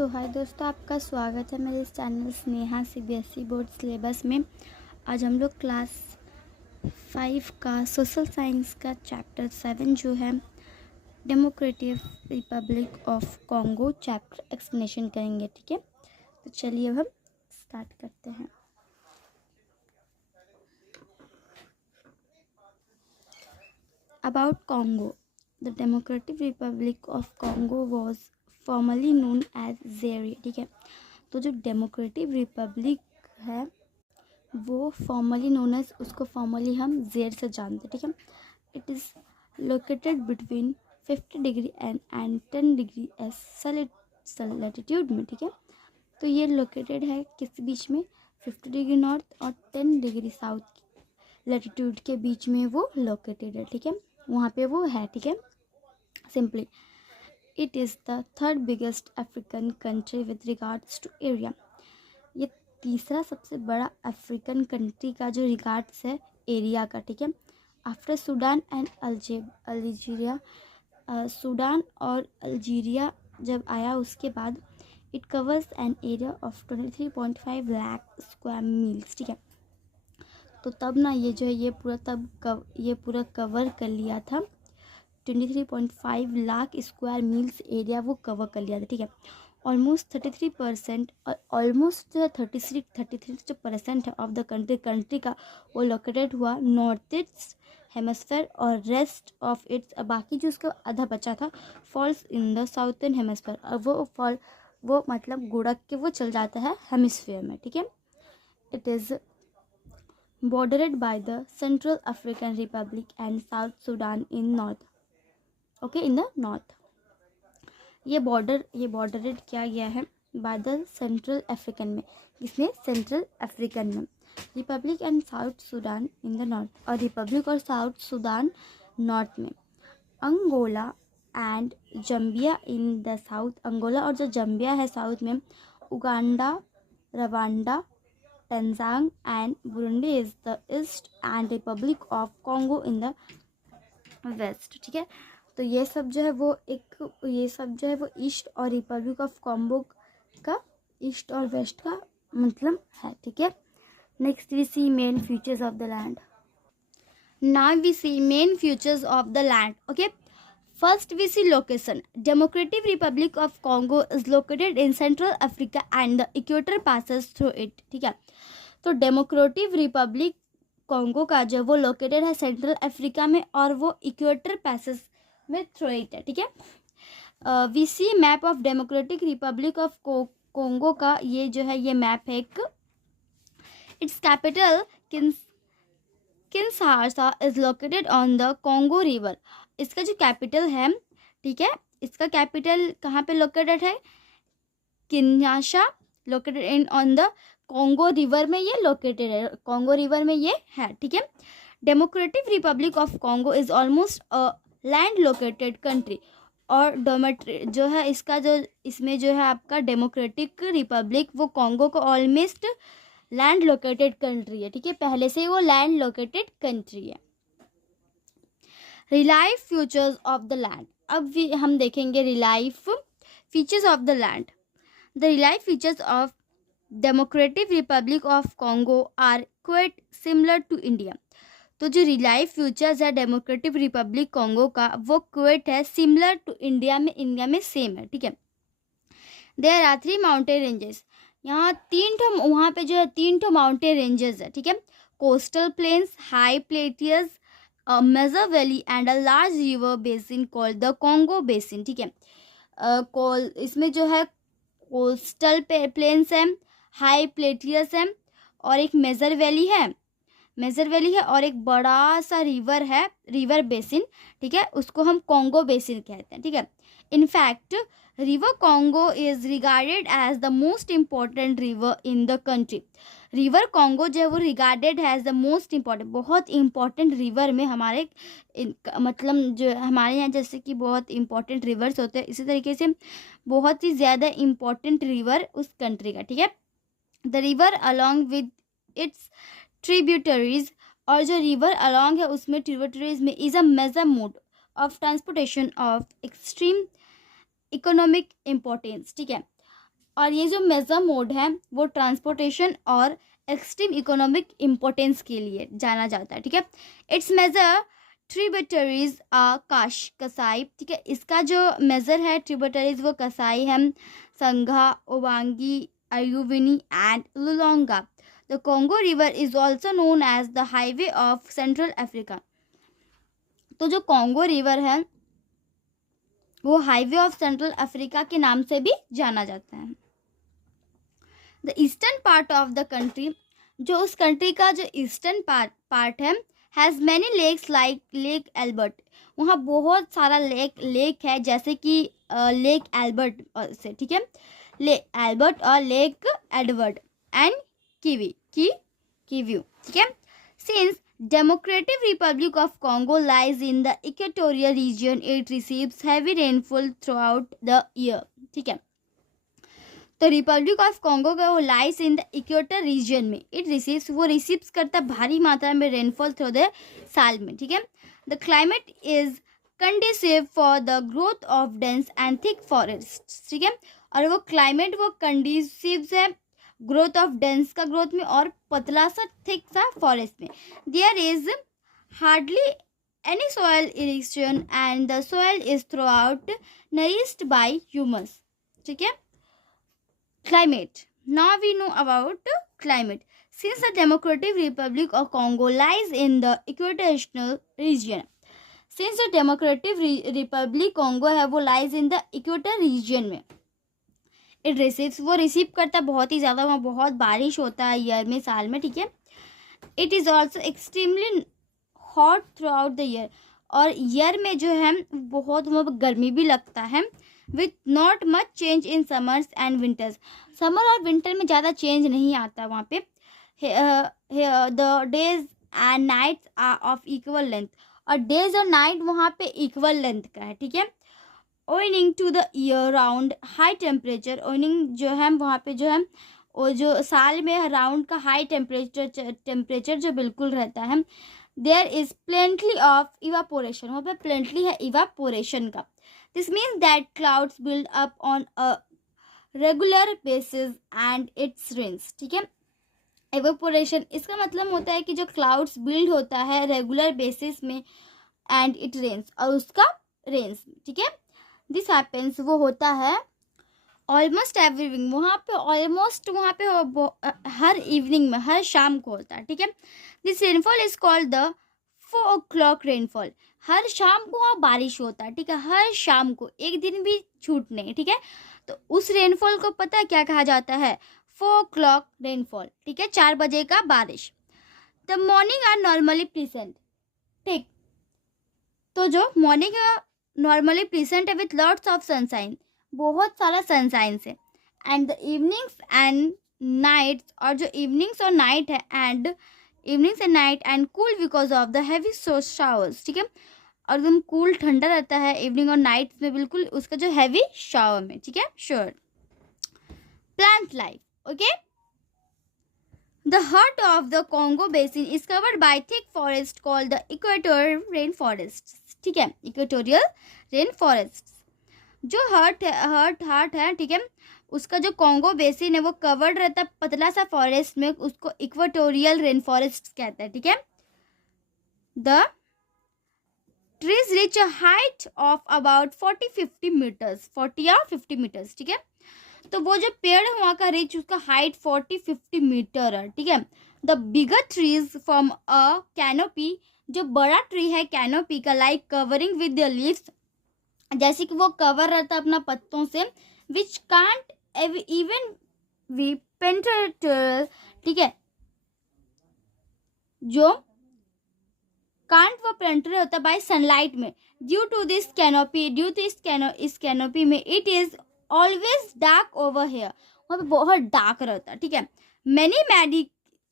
तो हाय दोस्तों, आपका स्वागत है मेरे इस channel Sneha CBSE board syllabus में। आज हम लोग क्लास 5 का सोशल साइंस का चैप्टर 7 जो है democratic Republic of Congo chapter explanation करेंगे। ठीक है, तो चलिए अब हम स्टार्ट करते हैं। About Congo, the democratic Republic of Congo was formerly known as Zaire. ठीक है, तो जो डेमोक्रेटिक रिपब्लिक है वो फॉर्मली नोन एज, उसको फॉर्मली हम ज़ेयर से जानते हैं। ठीक है, it is located between 50 degree and 10 degree S latitude में। ठीक है, तो ये लोकेटेड है किस बीच में, 50 डिग्री नॉर्थ और 10 डिग्री साउथ लैटिट्यूड के बीच में वो लोकेटेड है। ठीक है, वहाँ पे वो है। ठीक है, simply it is the third biggest African country with regards to area. ये तीसरा सबसे बड़ा अफ्रीकन कंट्री का जो रिगार्ड्स है एरिया का। ठीक है, after Sudan and Algeria, Sudan और अल्जीरिया जब आया उसके बाद it covers an area of 23.5 lakh square meals. ठीक है, तो तब ना ये जो है ये पूरा कवर कर लिया था। 23.5 लाख स्क्वायर मील्स एरिया वो कवर कर लिया था। ठीक है, ऑलमोस्ट 33% और ऑलमोस्ट 33 जो परसेंट है ऑफ द कंट्री का वो लोकेटेड हुआ नॉर्थ ईस्ट हेमस्फेयर, और रेस्ट ऑफ इट्स बाकी जो उसका आधा बचा था falls in the southern hemisphere, और वो मतलब गुड़क के वो चल जाता है हेमिस्फेयर में। ठीक है, it is bordered by the Central African Republic and South Sudan in north. Okay, in the north. ये बॉर्डरेड किया गया है बाय द सेंट्रल अफ्रीकन में, इसमें सेंट्रल अफ्रीकन में republic and south Sudan in the north, और रिपब्लिक और south Sudan north में, Angola and Zambia in the south, Angola और जो जम्बिया है साउथ में, Uganda, Rwanda, Tanzania and Burundi is the east and republic of Congo in the west. ठीक है, तो ये सब जो है वो ईस्ट और रिपब्लिक ऑफ कॉन्गो का ईस्ट और वेस्ट का मतलब है। ठीक है, next we see main features of the land. Now we see main features of the land. Okay, First, we see location. Democratic Republic of Congo is located in Central Africa and the equator passes through it. ठीक है, तो democratic Republic Congo का जो वो located है central Africa में और वो इक्वेटर पैसेस में थ्रू इट है। ठीक है, we see map of democratic Republic of Congo का ये जो है ये मैप है एक। Its capital Kinshasa is located on the Congo river. इसका जो कैपिटल है, ठीक है, इसका कैपिटल कहाँ पे लोकेटेड है, Kinshasa, located in on the Congo river में ये लोकेटेड है, कॉन्गो रिवर में ये है। ठीक है, democratic Republic of Congo is almost a land located country, और जो है इसका जो इसमें जो है आपका डेमोक्रेटिक रिपब्लिक वो कॉन्गो को ऑलमोस्ट लैंड लोकेटेड कंट्री है। ठीक है, पहले से वो लैंड लोकेटेड कंट्री है। Relief features of the land, अब हम देखेंगे relief features of the land. The relief features of democratic Republic of Congo are quite similar to India. तो जो रिलाइव फीचर्स है डेमोक्रेटिक रिपब्लिक कॉन्गो का वो quite है सिमिलर टू इंडिया में सेम है। ठीक है, देयर आर 3 माउंटेन रेंजेस, यहाँ वहाँ पे जो है 3 माउंटेन रेंजेस है। ठीक है, coastal plains, high plateaus, major valley and a large river basin called the Congo basin. ठीक है, इसमें जो है कोस्टल प्लेन्स है, हाई प्लेटियर्स है और एक मेजर वैली है और एक बड़ा सा रिवर है, रिवर बेसिन। ठीक है, उसको हम कॉन्गो बेसिन कहते हैं। ठीक है, in fact river Congo is regarded as the most important river in the country. River Congo जो है वो रिगार्डेड है एज द मोस्ट इम्पॉर्टेंट, बहुत इंपॉर्टेंट रिवर में हमारे मतलब जो हमारे यहाँ जैसे कि बहुत इंपॉर्टेंट रिवर्स होते हैं, इसी तरीके से बहुत ही ज़्यादा इम्पॉर्टेंट रिवर उस कंट्री का। ठीक है, the river along with its tributaries, और जो रिवर अलॉन्ग है उसमें ट्रिब्यूटरीज में is a major mode of transportation of extreme economic importance. ठीक है, और ये जो मेजर मोड है वो ट्रांसपोर्टेशन और एक्सट्रीम इकोनॉमिक इम्पोर्टेंस के लिए जाना जाता है, ठीक है। इट्स मेजर ट्रिब्यूटरीज कसाई, ठीक है। इसका जो मेजर है ट्रिब्यूटरीज वो कसाई है, Sangha, Ubangi, Aruwimi and Lulonga. The Congo river is also known as the highway of central Africa. तो जो कॉन्गो रिवर है वो हाईवे ऑफ सेंट्रल अफ्रीका के नाम से भी जाना जाता है। The eastern part of the country, जो उस कंट्री का जो ईस्टर्न पार्ट है, has many lakes like Lake Albert. वहाँ बहुत सारा लेक है, जैसे कि लेक एल्बर्ट से, ठीक है, लेक एल्बर्ट और लेक एडवर्ड एंड किव्यू, ठीक है। Since Democratic Republic of Congo lies in the equatorial region, it receives heavy rainfall throughout the year, ठीक है। तो रिपब्लिक ऑफ कॉन्गो का वो lies in the equator region में, वो रिसीव्स करता भारी मात्रा में रेनफॉल थ्रू द साल में, ठीक है। The climate is conducive for the growth of dense and thick forest, ठीक है। और वो क्लाइमेट वो कंडीसिव है ग्रोथ ऑफ डेंस का ग्रोथ में और पतला सा थिक सा फॉरेस्ट में। There is hardly any soil irrigation and the soil is throughout nourished by humus, ठीक है। Climate. Now we know about climate. Since the Democratic Republic of Congo lies in the equatorial region, since the Democratic Republic Congo है वो lies in the equator region में, it receives, वो receive करता बहुत ही ज़्यादा, वहाँ बहुत बारिश होता है ईयर में, साल में, ठीक है। It is also extremely hot throughout the year, और ईयर में जो है बहुत वहाँ गर्मी भी लगता है, with not much change in summers and winters. Summer और विंटर में ज़्यादा चेंज नहीं आता वहाँ पे। the days and nights are of equal length, और डेज और नाइट वहाँ पे इक्वल लेंथ का है, ठीक है। owing to the year round high temperature, owing जो है वहाँ पे जो है वो जो साल में राउंड का हाई टेम्परेचर जो बिल्कुल रहता है। There is plenty of evaporation, वहाँ पे प्लेंटली है इवापोरेशन का। This means that clouds build up on a regular basis and it's rains, ठीक है। एवेपोरेशन इसका मतलब होता है कि जो क्लाउड्स बिल्ड होता है रेगुलर बेसिस में एंड इट रेन्स, और उसका रेन्स, ठीक है। दिस हैपेंस वो होता है ऑलमोस्ट एवरीविंग, वहाँ पे ऑलमोस्ट वहाँ पे हर इवनिंग में, हर शाम को होता है, ठीक है। This rainfall is called the 4 o'clock rainfall. हर शाम को वहाँ बारिश होता है, ठीक है, हर शाम को, एक दिन भी छूट नहीं, ठीक है। तो उस रेनफॉल को पता है क्या कहा जाता है? 4 o'clock रेनफॉल, ठीक है, 4 बजे का बारिश। The morning are normally pleasant, ठीक। तो जो मॉर्निंग नॉर्मली प्लीजेंट है विथ लॉट्स ऑफ सनशाइन, बहुत सारा सनशाइन से। And the evenings and nights, और जो इवनिंग्स और नाइट है and evenings and night and cool because of the heavy showers, ठीक है। और एकदम कूल ठंडा रहता है इवनिंग और नाइट में, बिल्कुल उसका जो हैवी शावर में, ठीक है, sure. Plant life, okay. The heart of the Congo basin is covered by thick forest called the equatorial rain forest, ठीक है, इक्वेटोरियल रेन फॉरेस्ट। जो हार्ट है, ठीक है, उसका जो कॉन्गो बेसिन है वो कवर्ड रहता है पतला सा फॉरेस्ट में, उसको इक्वेटोरियल रेन फॉरेस्ट कहते हैं, ठीक है। The trees reach a height of about 40-50 metres, 40 या 50 मीटर्स, ठीक है। तो वो जो पेड़ है वहाँ का रीच, उसका हाइट 40-50 मीटर है, ठीक है। The bigger trees from a canopy, जो बड़ा ट्री है कैनोपी का, like covering with the leaves, जैसे कि वो कवर रहता है अपना पत्तों से, which can't even be penetrated, ठीक है, जो कांट वो पेनिट्रेट होता है बाय सनलाइट में। ड्यू टू दिस कैनोपी, इस कैनोपी में it is always dark over here, वहाँ पे बहुत डार्क रहता है, ठीक है। Many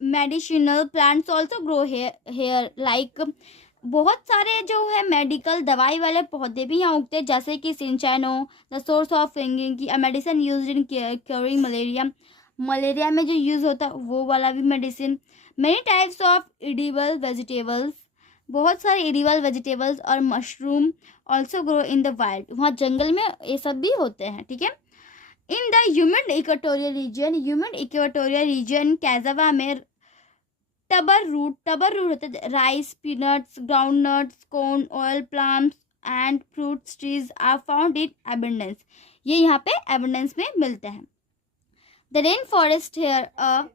medicinal plants also grow hair, like बहुत सारे जो है मेडिकल दवाई वाले पौधे भी यहाँ उगते हैं, जैसे कि cinchona, the source of medicine used in curing malaria, malaria में जो यूज़ होता है वो वाला भी medicine. Many types of edible vegetables, बहुत सारे एडिबल वेजिटेबल्स और mushroom also grow in the wild, वहाँ जंगल में ये सब भी होते हैं, ठीक है। In the humid equatorial region cassava में टबर रूट होता है, rice, peanuts, ground nuts, corn, oil, plums and fruit trees are found in abundance. ये यहाँ पे एबंडेंस में मिलते हैं। The rainforest here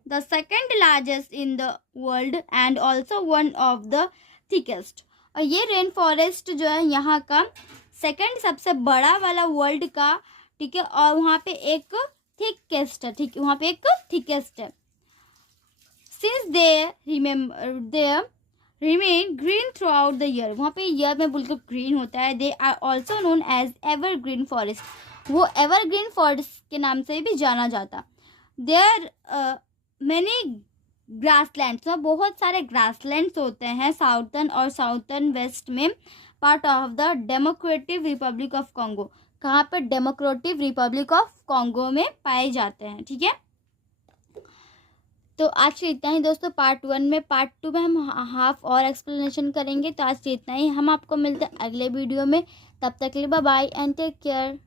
the second largest in the world and also one of the thickest। और ये रेन फॉरेस्ट जो है यहाँ का सेकंड सबसे बड़ा वाला वर्ल्ड का, ठीक है, और वहाँ पे एक थिकेस्ट है, ठीक है, वहाँ पे एक थिकेस्ट है। Since they remain green throughout the year, वहाँ पे ईयर में बिल्कुल ग्रीन होता है। They are also known as evergreen forest, वो एवरग्रीन फॉरेस्ट के नाम से भी जाना जाता। देयर मैनी ग्रासलैंड्स, बहुत सारे ग्रासलैंड्स होते हैं साउथर्न और साउथर्न वेस्ट में, part of the democratic Republic of Congo, कहाँ पे डेमोक्रेटिक रिपब्लिक ऑफ कॉन्गो में पाए जाते हैं, ठीक है। तो आज से इतना ही दोस्तों पार्ट 1 में। पार्ट 2 में हम हाफ और एक्सप्लेनेशन करेंगे। तो आज से इतना ही, हम आपको मिलते हैं अगले वीडियो में। तब तक के लिए bye bye and take care.